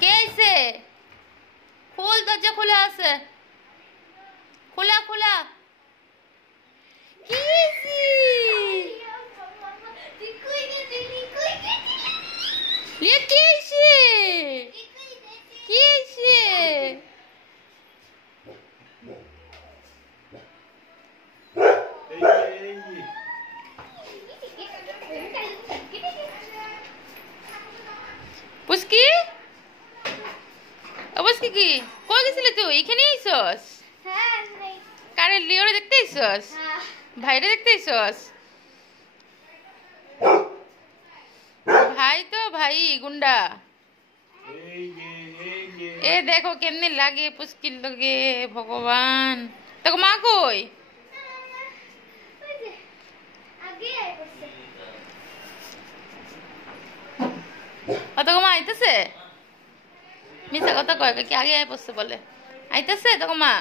কে আইছে? খোল, দরজা খোলা আছে। খোলা খোলা। কি হইছে? লিয়া কি হইছে? কি হইছে? পুষ্কি, অবস্থা কি? কই গেছিলি তুই? এখানে আইছস? কারে লিওরে দেখতে আইছস? ভাইরে দেখতে আইছস? ভাই তো ভাই গুন্ডা। এ দেখো কেমনে লাগে পুষ্কির লগে, ভগবান। তোকে মা কই? তোকে মা আইতেছে? মিথ্যা কথা কয় কি? আগে আই পড়ছে বলে আইতেছে তোকে মা?